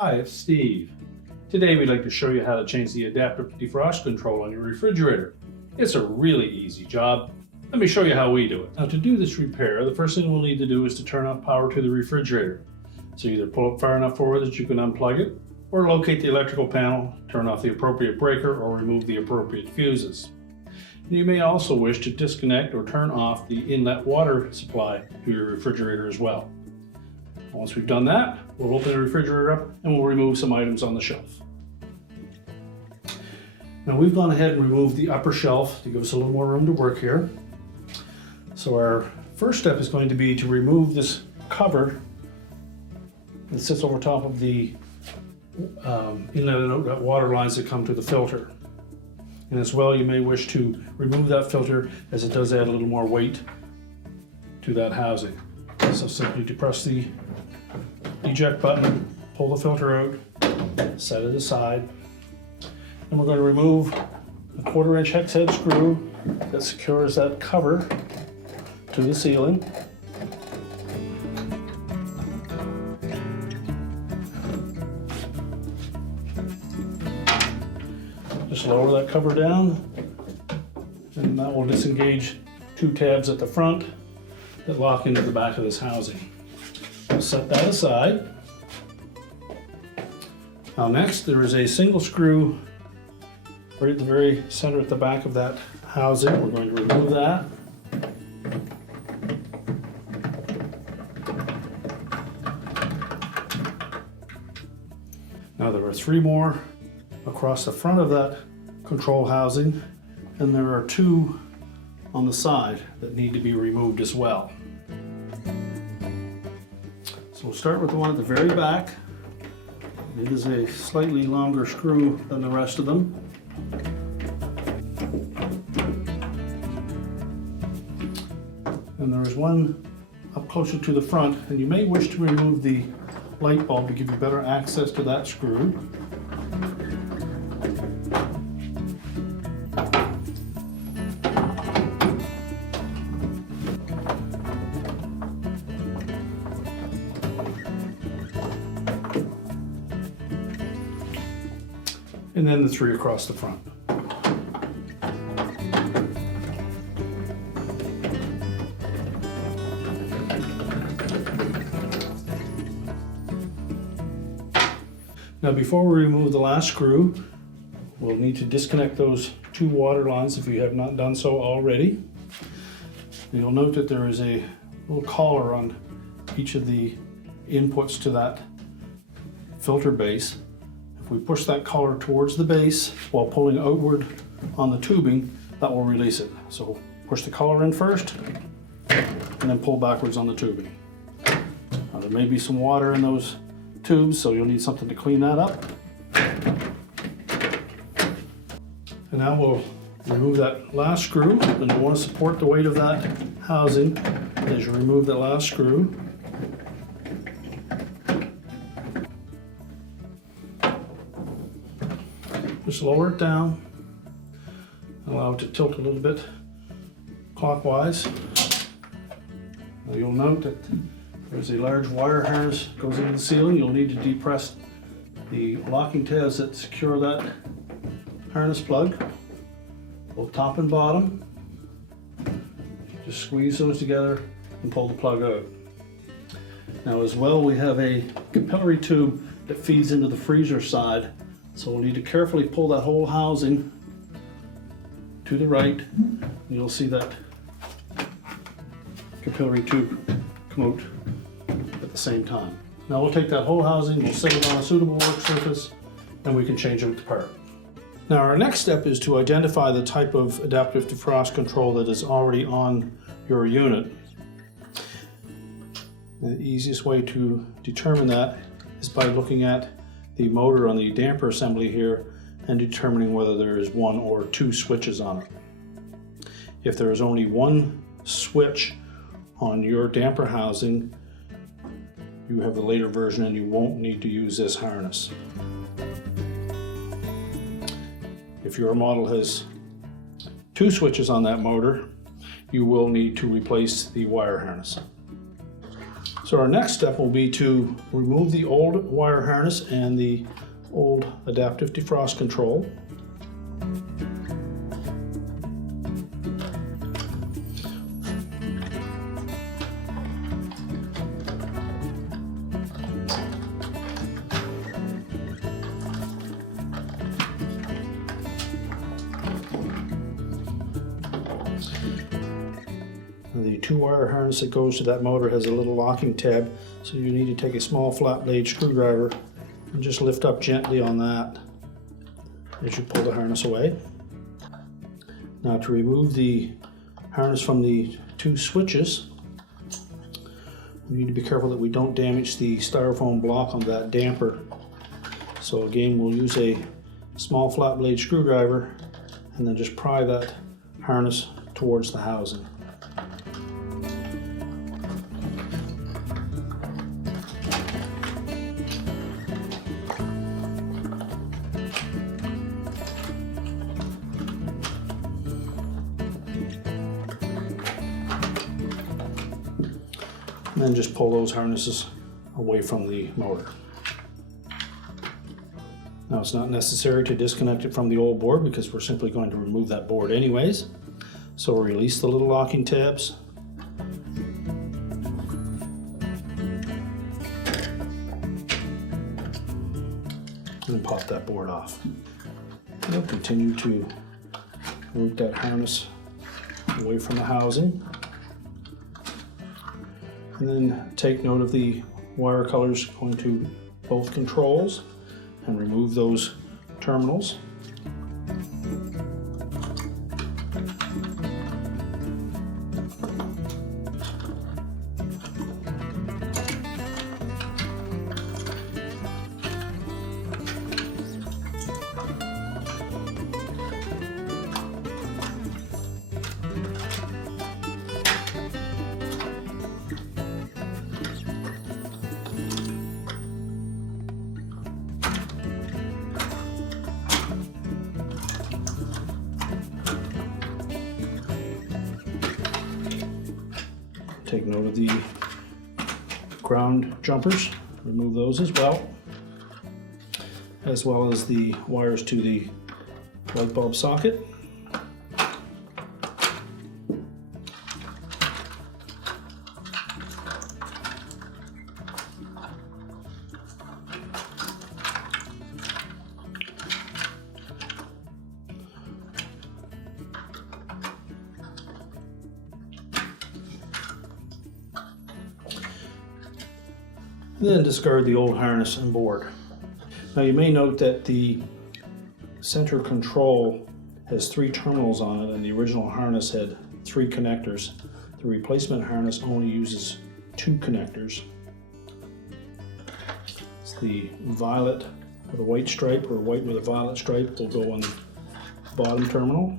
Hi, it's Steve. Today we'd like to show you how to change the adaptive defrost control on your refrigerator. It's a really easy job. Let me show you how we do it. Now, to do this repair, the first thing we'll need to do is to turn off power to the refrigerator. So either pull it far enough forward that you can unplug it, or locate the electrical panel, turn off the appropriate breaker, or remove the appropriate fuses. You may also wish to disconnect or turn off the inlet water supply to your refrigerator as well. Once we've done that, we'll open the refrigerator up and we'll remove some items on the shelf. Now we've gone ahead and removed the upper shelf to give us a little more room to work here. So our first step is going to be to remove this cover that sits over top of the inlet and outlet water lines that come to the filter. And as well, you may wish to remove that filter, as it does add a little more weight to that housing. So simply depress the eject button, pull the filter out, set it aside, and we're going to remove a 1/4-inch hex head screw that secures that cover to the ceiling. Just lower that cover down, and that will disengage 2 tabs at the front that lock into the back of this housing. We'll set that aside. Now next, there is a single screw right at the very center at the back of that housing. We're going to remove that. Now there are 3 more across the front of that control housing, and there are 2 on the side that need to be removed as well. So we'll start with the one at the very back. It is a slightly longer screw than the rest of them. And there is one up closer to the front, and you may wish to remove the light bulb to give you better access to that screw. And then the 3 across the front. Now before we remove the last screw, we'll need to disconnect those 2 water lines if you have not done so already. You'll note that there is a little collar on each of the inputs to that filter base. If we push that collar towards the base while pulling outward on the tubing, that will release it. So push the collar in first and then pull backwards on the tubing. Now there may be some water in those tubes, so you'll need something to clean that up. And now we'll remove that last screw, and you want to support the weight of that housing as you remove that last screw. Just lower it down, allow it to tilt a little bit clockwise. Now you'll note that there's a large wire harness that goes into the ceiling. You'll need to depress the locking tabs that secure that harness plug, both top and bottom. Just squeeze those together and pull the plug out. Now as well, we have a capillary tube that feeds into the freezer side. So we'll need to carefully pull that whole housing to the right, and you'll see that capillary tube come out at the same time. Now we'll take that whole housing, we'll set it on a suitable work surface, and we can change it apart. Now our next step is to identify the type of adaptive defrost control that is already on your unit. The easiest way to determine that is by looking at the motor on the damper assembly here and determining whether there is 1 or 2 switches on it. If there is only 1 switch on your damper housing, you have the later version and you won't need to use this harness. If your model has 2 switches on that motor, you will need to replace the wire harness. So our next step will be to remove the old wire harness and the old Adaptive Defrost Control. The 2-wire harness that goes to that motor has a little locking tab, so you need to take a small flat blade screwdriver and just lift up gently on that as you pull the harness away. Now to remove the harness from the 2 switches, we need to be careful that we don't damage the styrofoam block on that damper. So again, we'll use a small flat blade screwdriver and then just pry that harness towards the housing. And then just pull those harnesses away from the motor. Now it's not necessary to disconnect it from the old board because we're simply going to remove that board anyways. So we'll release the little locking tabs. And pop that board off. We'll continue to route that harness away from the housing. And then take note of the wire colors going to both controls and remove those terminals. Take note of the ground jumpers, remove those as well as the wires to the light bulb socket. And then discard the old harness and board. Now you may note that the center control has 3 terminals on it and the original harness had 3 connectors. The replacement harness only uses 2 connectors. It's the violet with a white stripe or white with a violet stripe will go on the bottom terminal.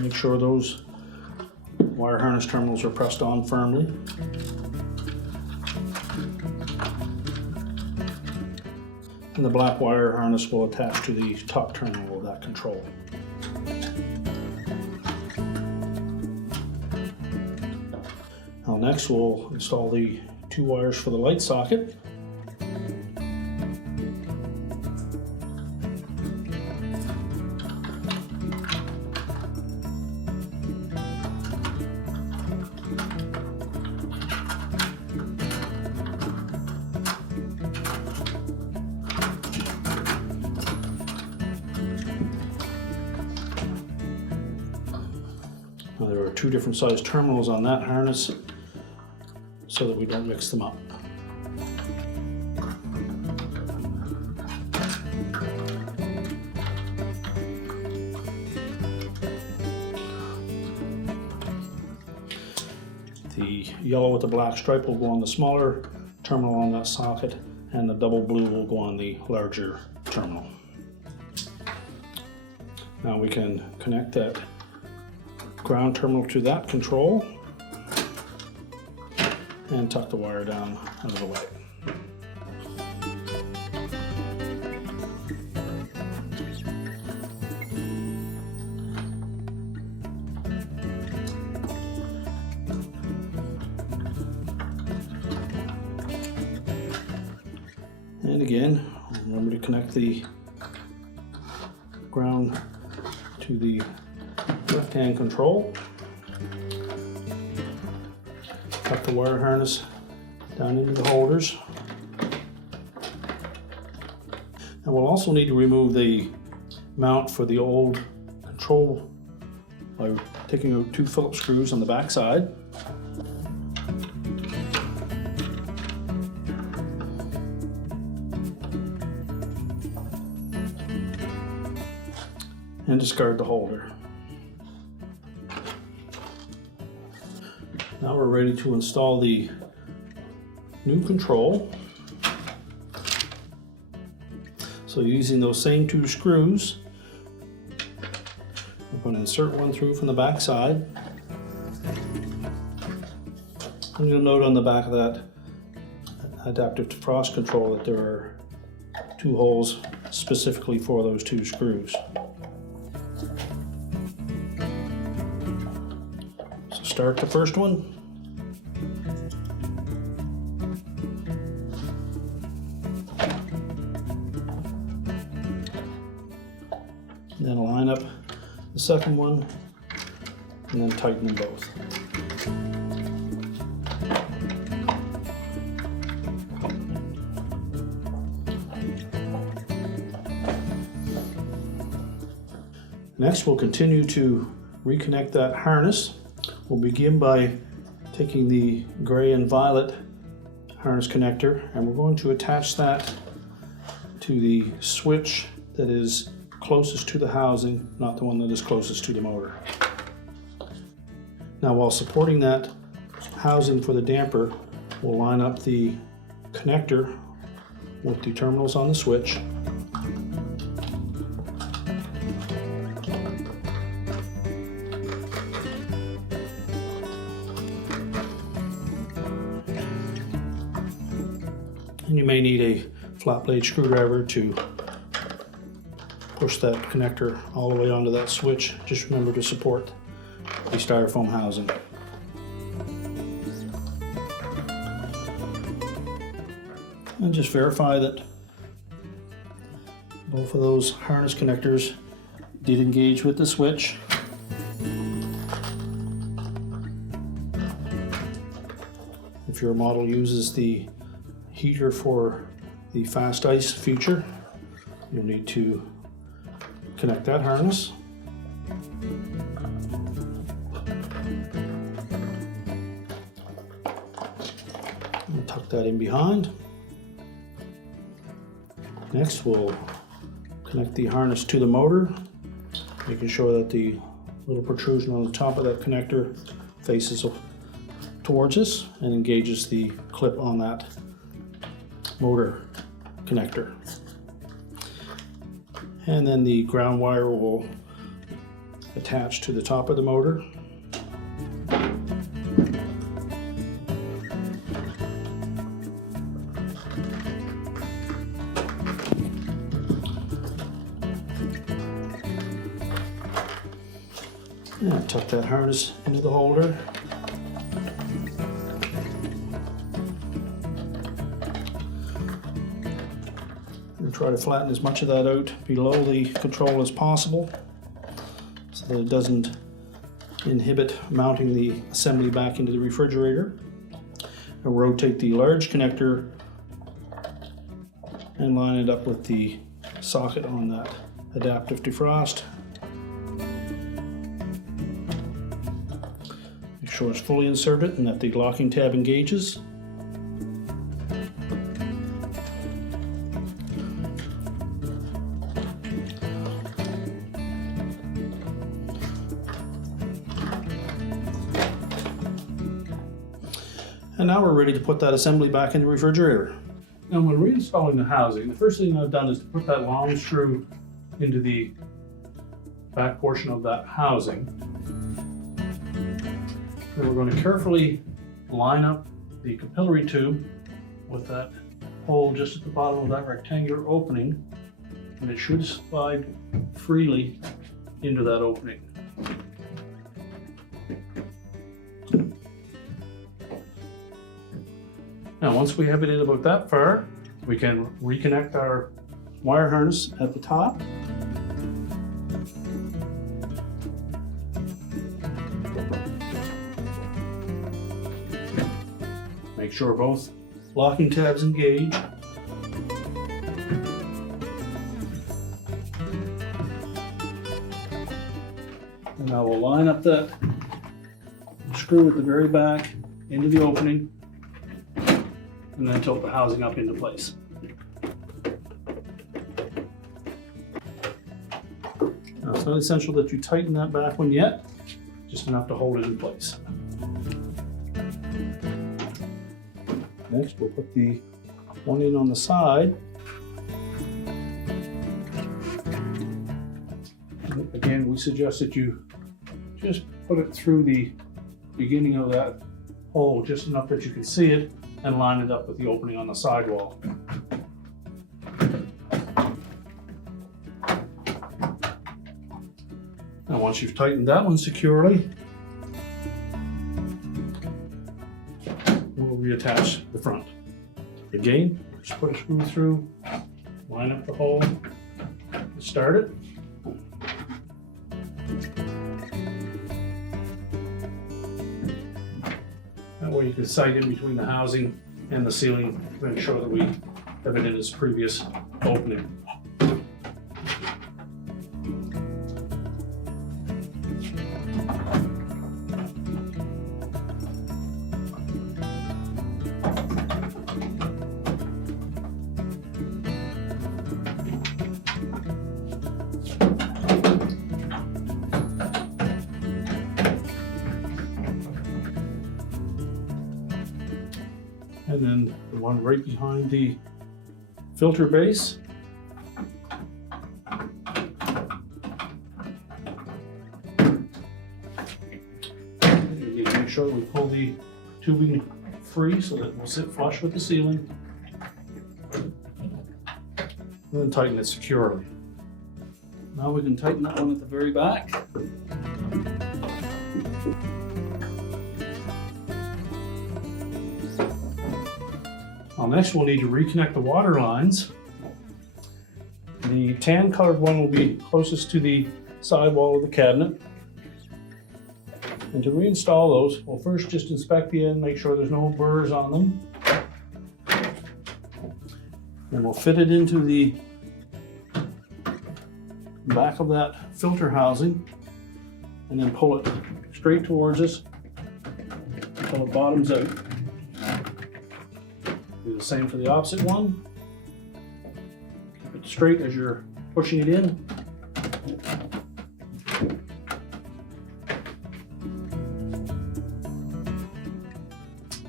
Make sure those wire harness terminals are pressed on firmly. And the black wire harness will attach to the top terminal of that control. Now next we'll install the 2 wires for the light socket. Now there are 2 different size terminals on that harness so that we don't mix them up. The yellow with the black stripe will go on the smaller terminal on that socket, and the double blue will go on the larger terminal. Now we can connect that ground terminal to that control and tuck the wire down out of the way. And again, remember to connect the ground to the left-hand control. Tuck the wire harness down into the holders. And we'll also need to remove the mount for the old control by taking out 2 Phillips screws on the back side. And discard the holder. Now we're ready to install the new control. So using those same 2 screws, we're going to insert one through from the back side. And you'll note on the back of that Adaptive Defrost Control that there are 2 holes specifically for those 2 screws. So start the first one. Then line up the second one and then tighten them both. Next, we'll continue to reconnect that harness. We'll begin by taking the gray and violet harness connector, and we're going to attach that to the switch that is closest to the housing, not the one that is closest to the motor. Now, while supporting that housing for the damper, we'll line up the connector with the terminals on the switch. And you may need a flat blade screwdriver to push that connector all the way onto that switch. Just remember to support the styrofoam housing. And just verify that both of those harness connectors did engage with the switch. If your model uses the heater for the fast ice feature, you'll need to connect that harness. And tuck that in behind. Next, we'll connect the harness to the motor, making sure that the little protrusion on the top of that connector faces towards us and engages the clip on that motor connector. And then the ground wire will attach to the top of the motor. And tuck that harness into the holder. Try to flatten as much of that out below the control as possible so that it doesn't inhibit mounting the assembly back into the refrigerator. And rotate the large connector and line it up with the socket on that adaptive defrost. Make sure it's fully inserted and that the locking tab engages. And now we're ready to put that assembly back in the refrigerator. Now, when reinstalling the housing, the first thing I've done is to put that long screw into the back portion of that housing. Then we're going to carefully line up the capillary tube with that hole just at the bottom of that rectangular opening, and it should slide freely into that opening. Now, once we have it in about that far, We can reconnect our wire harness at the top. Make sure both locking tabs engage. And now we'll line up the screw at the very back into the opening, and then tilt the housing up into place. Now, it's not essential that you tighten that back one yet, just enough to hold it in place. Next, we'll put the one in on the side. And again, we suggest that you just put it through the beginning of that hole, just enough that you can see it, and line it up with the opening on the sidewall. Now, once you've tightened that one securely, we'll reattach the front. Again, just put a screw through, line up the hole, start it. That way you can sight in between the housing and the ceiling to ensure that we have it in its previous opening. And then the one right behind the filter base. And you need to make sure that we pull the tubing free so that it will sit flush with the ceiling. And then tighten it securely. Now we can tighten that one at the very back. Next, we'll need to reconnect the water lines. The tan colored one will be closest to the side wall of the cabinet. And to reinstall those, we'll first just inspect the end, make sure there's no burrs on them. Then we'll fit it into the back of that filter housing and then pull it straight towards us until it bottoms out. Do the same for the opposite one. Keep it straight as you're pushing it in.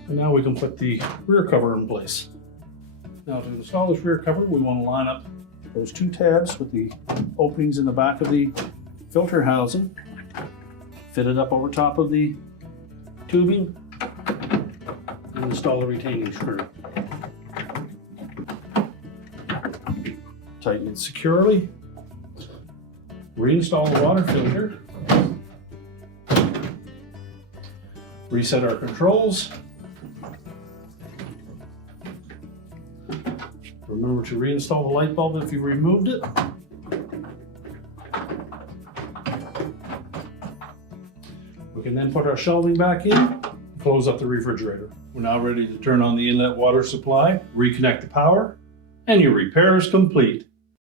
And now we can put the rear cover in place. Now to install this rear cover, we want to line up those two tabs with the openings in the back of the filter housing. Fit it up over top of the tubing and install the retaining screw. Tighten it securely. Reinstall the water filter. Reset our controls. Remember to reinstall the light bulb if you removed it. We can then put our shelving back in and close up the refrigerator. We're now ready to turn on the inlet water supply, reconnect the power, and your repair is complete.